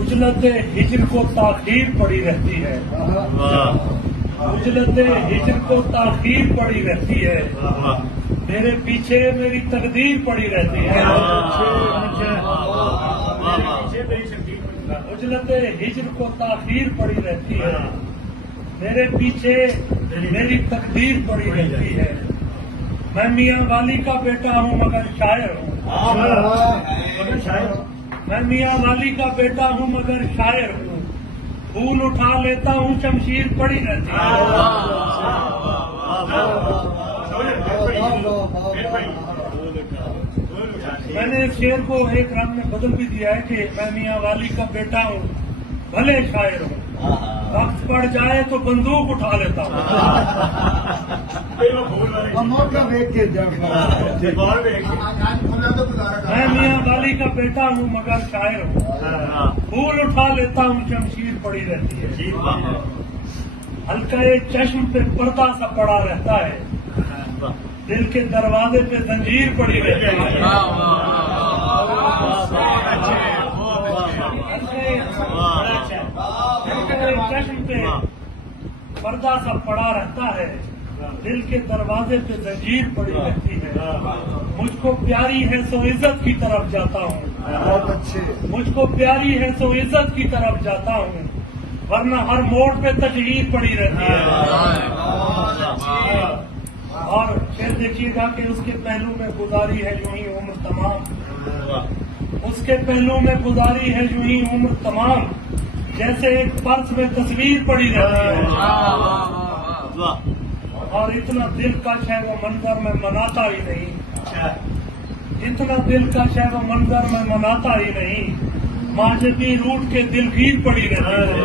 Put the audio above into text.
उजलत हिजर को ताखीर पड़ी रहती है, उजलत हिजर को ताखीर पड़ी रहती है, मेरे पीछे मेरी तकदीर पड़ी रहती है। उजलत हिजर को ताखीर पड़ी रहती है, मेरे पीछे मेरी तकदीर पड़ी रहती है। मैं मियाँ वाली का बेटा हूँ मगर शायर हूँ, मैं मियाँ वाली का बेटा हूँ मगर शायर हूँ, फूल उठा लेता हूँ शमशीर पड़ी रहती है। मैंने इस शेर को एक रंग में बदल भी दिया है कि मैं मियाँ वाली का बेटा हूँ भले शायर हूँ, वक्त पड़ जाए तो बंदूक उठा लेता हूँ। मैं मियाँ वाली का बेटा हूँ मगर शायर हूँ, फूल उठा लेता हूँ शमशीर पड़ी रहती है। हल्का चश्म पे पर्दा सा पड़ा रहता है, दिल के दरवाजे पे जंजीर पड़ी रहती है। चश्म पे पर्दा सा पड़ा रहता है, दिल के दरवाजे पे जंजीर पड़ी रहती है। मुझको प्यारी है सो इज्जत की तरफ जाता हूँ, बहुत अच्छे। मुझको प्यारी है सो इज्जत की तरफ जाता हूँ, वरना हर मोड़ पे तकलीफ पड़ी रहती है। और फिर देखिएगा कि उसके पहलू में गुजारी है यूं ही उम्र तमाम, उसके पहलू में गुजारी है यूं ही उम्र तमाम, जैसे एक पर्स में तस्वीर पड़ी रहती है। और इतना दिलकश है वो मंजर में मनाता ही नहीं, इतना दिलकश है वो मंजर में मनाता ही नहीं, माजबी रूट के दिलगीर पड़ी रहती है।